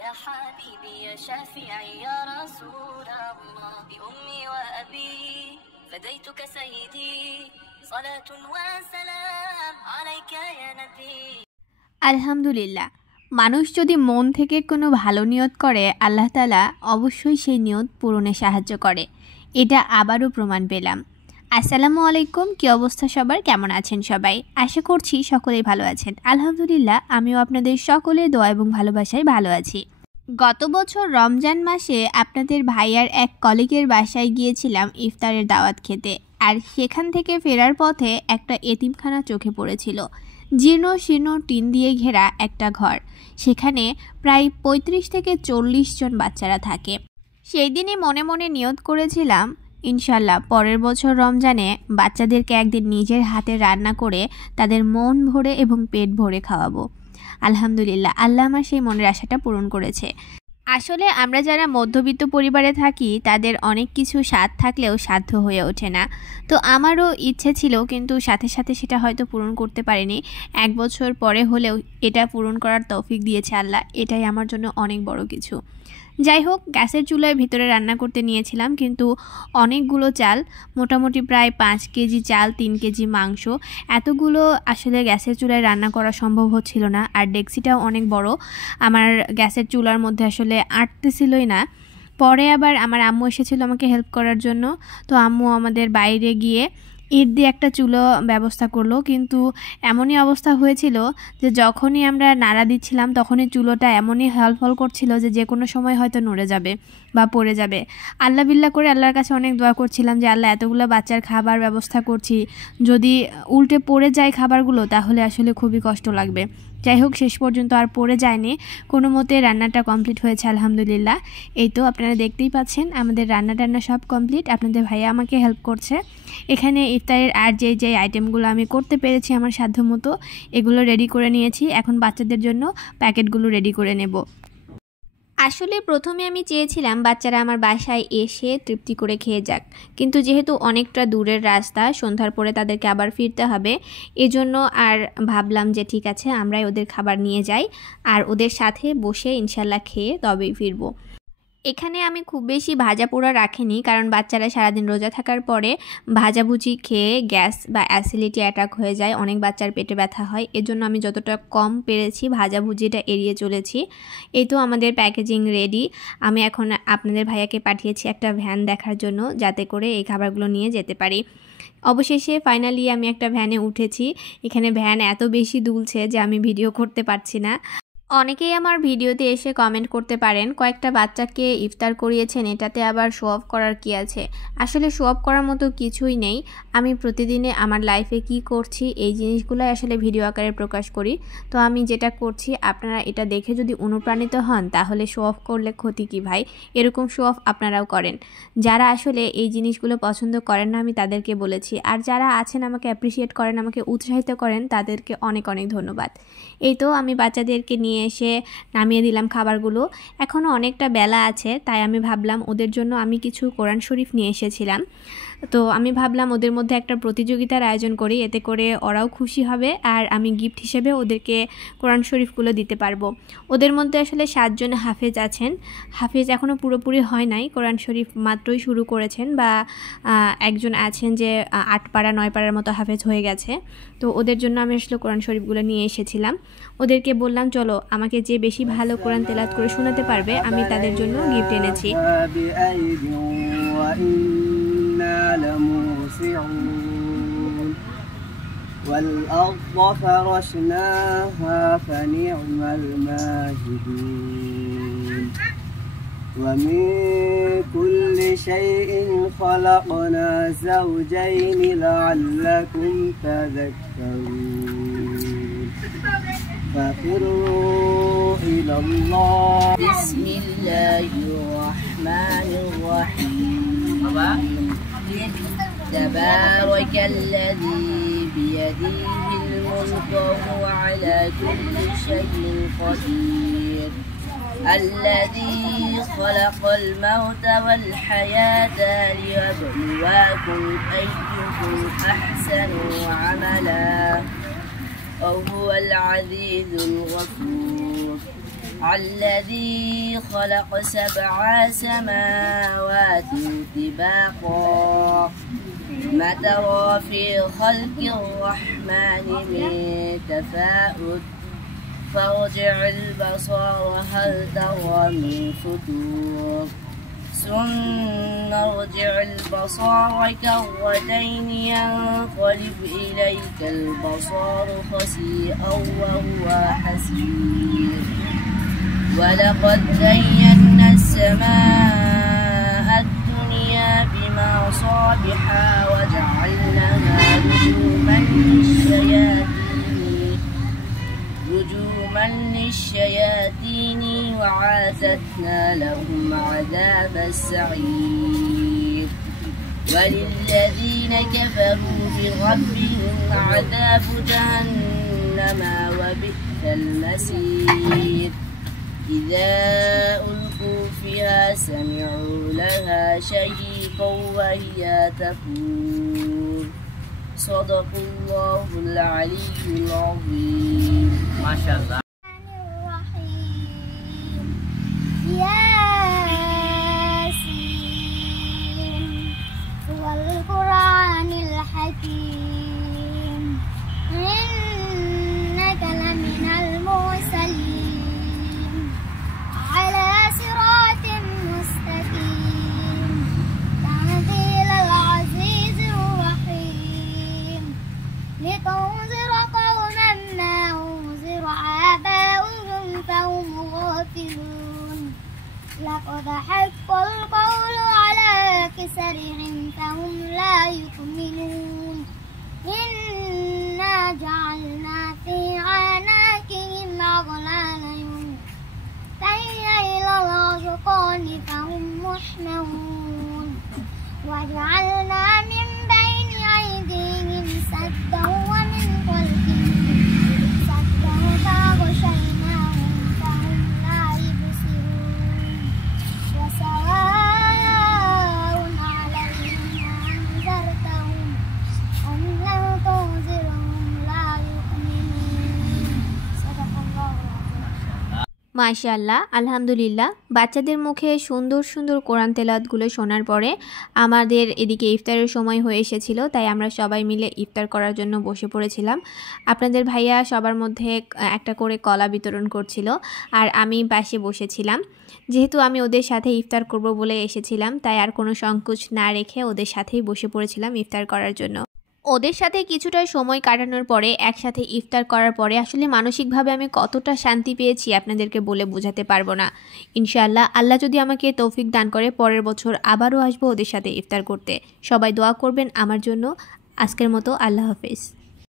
يا حبيبي يا شافعي يا رسول الله بأمي وأبي فديتك سيدي صلاة وسلام عليك يا نبي। আলহামদুলিল্লাহ, মানুষ যদি মন থেকে কোনো ভালো নিয়ত করে আল্লাহ তাআলা অবশ্যই সেই নিয়ত পূরণে সাহায্য করে। এটা আবারও প্রমাণ পেলাম। আসসালামু আলাইকুম, কী অবস্থা সবার, কেমন আছেন সবাই? আশা করছি সকলেই ভালো আছেন। আলহামদুলিল্লাহ, আমিও আপনাদের সকলের দোয়া এবং ভালোবাসায় ভালো আছি। গত বছর রমজান মাসে আপনাদের ভাইয়ার এক কলিগের বাসায় গিয়েছিলাম ইফতারের দাওয়াত খেতে, আর সেখান থেকে ফেরার পথে একটা এতিমখানা চোখে পড়েছিল। জীর্ণ শীর্ণ টিন দিয়ে ঘেরা একটা ঘর, সেখানে প্রায় ৩৫ থেকে ৪০ জন বাচ্চারা থাকে। সেই দিনই মনে মনে নিয়ত করেছিলাম ইনশাল্লাহ পরের বছর রমজানে বাচ্চাদেরকে একদিন নিজের হাতে রান্না করে তাদের মন ভরে এবং পেট ভরে খাওয়াবো। আলহামদুলিল্লাহ, আল্লাহ আমার সেই মনের আশাটা পূরণ করেছে। আসলে আমরা যারা মধ্যবিত্ত পরিবারে থাকি তাদের অনেক কিছু স্বাদ থাকলেও সাধ্য হয়ে ওঠে না। তো আমারও ইচ্ছে ছিল, কিন্তু সাথে সাথে সেটা হয়তো পূরণ করতে পারিনি। ১ বছর পরে হলেও এটা পূরণ করার তৌফিক দিয়েছে আল্লাহ, এটাই আমার জন্য অনেক বড় কিছু। যাই হোক, গ্যাসের চুলার ভিতরে রান্না করতে নিয়েছিলাম, কিন্তু অনেকগুলো চাল, মোটামুটি প্রায় ৫ কেজি চাল, ৩ কেজি মাংস, এতগুলো আসলে গ্যাসের চুলায় রান্না করা সম্ভব হচ্ছিল না। আর ডেক্সিটাও অনেক বড়, আমার গ্যাসের চুলার মধ্যে আসলে আটতেছিলই না। পরে আবার আমার আম্মু এসেছিল আমাকে হেল্প করার জন্য। তো আম্মু আমাদের বাইরে গিয়ে ইট দিয়ে একটা চুলো ব্যবস্থা করলো, কিন্তু এমনই অবস্থা হয়েছিল যে যখনই আমরা নাড়া দিচ্ছিলাম তখনই চুলোটা এমনই হলফল করছিল যে কোনো সময় হয়তো নড়ে যাবে বা পড়ে যাবে। আল্লাহ বিল্লাহ করে আল্লাহর কাছে অনেক দোয়া করছিলাম যে আল্লাহ, এতগুলো বাচ্চার খাবার ব্যবস্থা করছি, যদি উল্টে পড়ে যায় খাবারগুলো তাহলে আসলে খুবই কষ্ট লাগবে। যাই হোক, শেষ পর্যন্ত আর পড়ে যায়নি, কোনো মতে রান্নাটা কমপ্লিট হয়েছে আলহামদুলিল্লাহ। এই তো আপনারা দেখতেই পাচ্ছেন আমাদের রান্না সব কমপ্লিট। আপনাদের ভাইয়া আমাকে হেল্প করছে। এখানে ইফতারের আর যে আইটেমগুলো আমি করতে পেরেছি আমার সাধ্য মতো এগুলো রেডি করে নিয়েছি। এখন বাচ্চাদের জন্য প্যাকেটগুলো রেডি করে নেব। আসলে প্রথমে আমি চেয়েছিলাম বাচ্চারা আমার বাসায় এসে তৃপ্তি করে খেয়ে যাক, কিন্তু যেহেতু অনেকটা দূরের রাস্তা, সন্ধ্যার পরে তাদেরকে আবার ফিরতে হবে, এজন্য আর ভাবলাম যে ঠিক আছে আমরাই ওদের খাবার নিয়ে যাই, আর ওদের সাথে বসে ইনশাল্লাহ খেয়ে তবেই ফিরবো। এখানে আমি খুব বেশি ভাজা পোড়া রাখিনি, কারণ বাচ্চারা সারাদিন রোজা থাকার পরে ভাজাভুজি খেয়ে গ্যাস বা অ্যাসিডিটি অ্যাটাক হয়ে যায়, অনেক বাচ্চার পেটে ব্যথা হয়। এজন্য আমি যতটা কম পেরেছি ভাজাভুজিটা এড়িয়ে চলেছি। এই তো আমাদের প্যাকেজিং রেডি। আমি এখন আপনাদের ভাইয়াকে পাঠিয়েছি একটা ভ্যান দেখার জন্য, যাতে করে এই খাবারগুলো নিয়ে যেতে পারি। অবশেষে ফাইনালি আমি একটা ভ্যানে উঠেছি। এখানে ভ্যান এত বেশি দুলছে যে আমি ভিডিও করতে পারছি না। অনেকেই আমার ভিডিওতে এসে কমেন্ট করতে পারেন, কয়েকটা বাচ্চাকে ইফতার করিয়েছেন, এটাতে আবার শো অফ করার কি আছে? আসলে শো অফ করার মতো কিছুই নেই। আমি প্রতিদিনে আমার লাইফে কি করছি এই জিনিসগুলোই আসলে ভিডিও আকারে প্রকাশ করি। তো আমি যেটা করছি আপনারা এটা দেখে যদি অনুপ্রাণিত হন তাহলে শো অফ করলে ক্ষতি কি ভাই? এরকম শো অফ আপনারাও করেন। যারা আসলে এই জিনিসগুলো পছন্দ করেন না আমি তাদেরকে বলেছি, আর যারা আছেন আমাকে অ্যাপ্রিসিয়েট করেন, আমাকে উৎসাহিত করেন, তাদেরকে অনেক অনেক ধন্যবাদ। এই তো আমি বাচ্চাদেরকে নিয়ে এসে নামিয়ে দিলাম খাবারগুলো। এখনও অনেকটা বেলা আছে, তাই আমি ভাবলাম ওদের জন্য আমি কিছু কোরআন শরীফ নিয়ে এসেছিলাম। তো আমি ভাবলাম ওদের মধ্যে একটা প্রতিযোগিতার আয়োজন করি, এতে করে ওরাও খুশি হবে আর আমি গিফট হিসেবে ওদেরকে কোরআন শরীফগুলো দিতে পারবো। ওদের মধ্যে আসলে 7 জন হাফেজ আছেন। হাফেজ এখনও পুরোপুরি হয় নাই, কোরআন শরীফ মাত্রই শুরু করেছেন, বা একজন আছেন যে 8 পারা 9 পারার মতো হাফেজ হয়ে গেছে। তো ওদের জন্য আমি আসলে কোরআন শরীফগুলো নিয়ে এসেছিলাম। ওদেরকে বললাম চলো, আমাকে যে বেশি ভালো কোরআন তেলাওয়াত করে শোনাতে পারবে আমি তাদের জন্য গিফট এনেছি। والأرض فرشناها فنعم الماهدون ومن كل شيء خلقنا زوجين لعلكم تذكرون ففروا إلى الله بسم الله الرحمن الرحيم تبارك الذي بيده الملك وهو على كل شيء قدير الذي خلق الموت والحياة ليبلوكم أيكم أحسن عملا وهو العزيز الغفور الذي خلق 7 سماوات طباقا ما ترى في خلق الرحمن من تفاؤت فارجع البصر هل ترى من فتور ثم ارجع البصر كرتين ينقلب إليك البصر خسيئا وهو حسير ولقد زينا السماء الدنيا بمصابيح وجعلناها رجوما للشياطين وعاتدنا لهم عذاب السعير وللذين كفروا بربهم عذاب جهنم وبئس المصير إذا ألقوا فيها سمعوا لها شهيقا وهي تفور صدق الله العلي العظيم. ما شاء الله. ياسين والقرآن الحكيم إنك لمن المرسلين على صراط مستقيم تنزيل العزيز الرحيم لتنذر قوما ما أنذر آباؤهم فهم غافلون لقد حق القول على أكثرهم فهم لا يؤمنون إنا جعلنا في أعناقهم أغلالا فهي إلى الأذقان فهم محملون وجعلنا من بين أيديهم سدا ومن خلفهم سدا فأغشيناهم فهم لا يبصرون وسواء عليهم أنذرتهم أم لم تنذرهم لا يؤمنون صدق الله العظيم. মাশাআল্লাহ, আলহামদুলিল্লাহ। বাচ্চাদের মুখে সুন্দর সুন্দর কোরআন তেলাওয়াতগুলো শোনার পরে আমাদের এদিকে ইফতারের সময় হয়ে এসেছিল, তাই আমরা সবাই মিলে ইফতার করার জন্য বসে পড়েছিলাম। আপনাদের ভাইয়া সবার মধ্যে একটা করে কলা বিতরণ করছিল আর আমি পাশে বসেছিলাম। যেহেতু আমি ওদের সাথে ইফতার করব বলে এসেছিলাম, তাই আর কোনো সংকোচ না রেখে ওদের সাথেই বসে পড়েছিলাম ইফতার করার জন্য। ওদের সাথে কিছুটা সময় কাটানোর পরে একসাথে ইফতার করার পরে আসলে মানসিকভাবে আমি কতটা শান্তি পেয়েছি আপনাদেরকে বলে বোঝাতে পারবো না। ইনশাআল্লাহ আল্লাহ যদি আমাকে তৌফিক দান করে পরের বছর আবারও আসবো ওদের সাথে ইফতার করতে। সবাই দোয়া করবেন আমার জন্য। আজকের মতো আল্লাহ হাফেজ।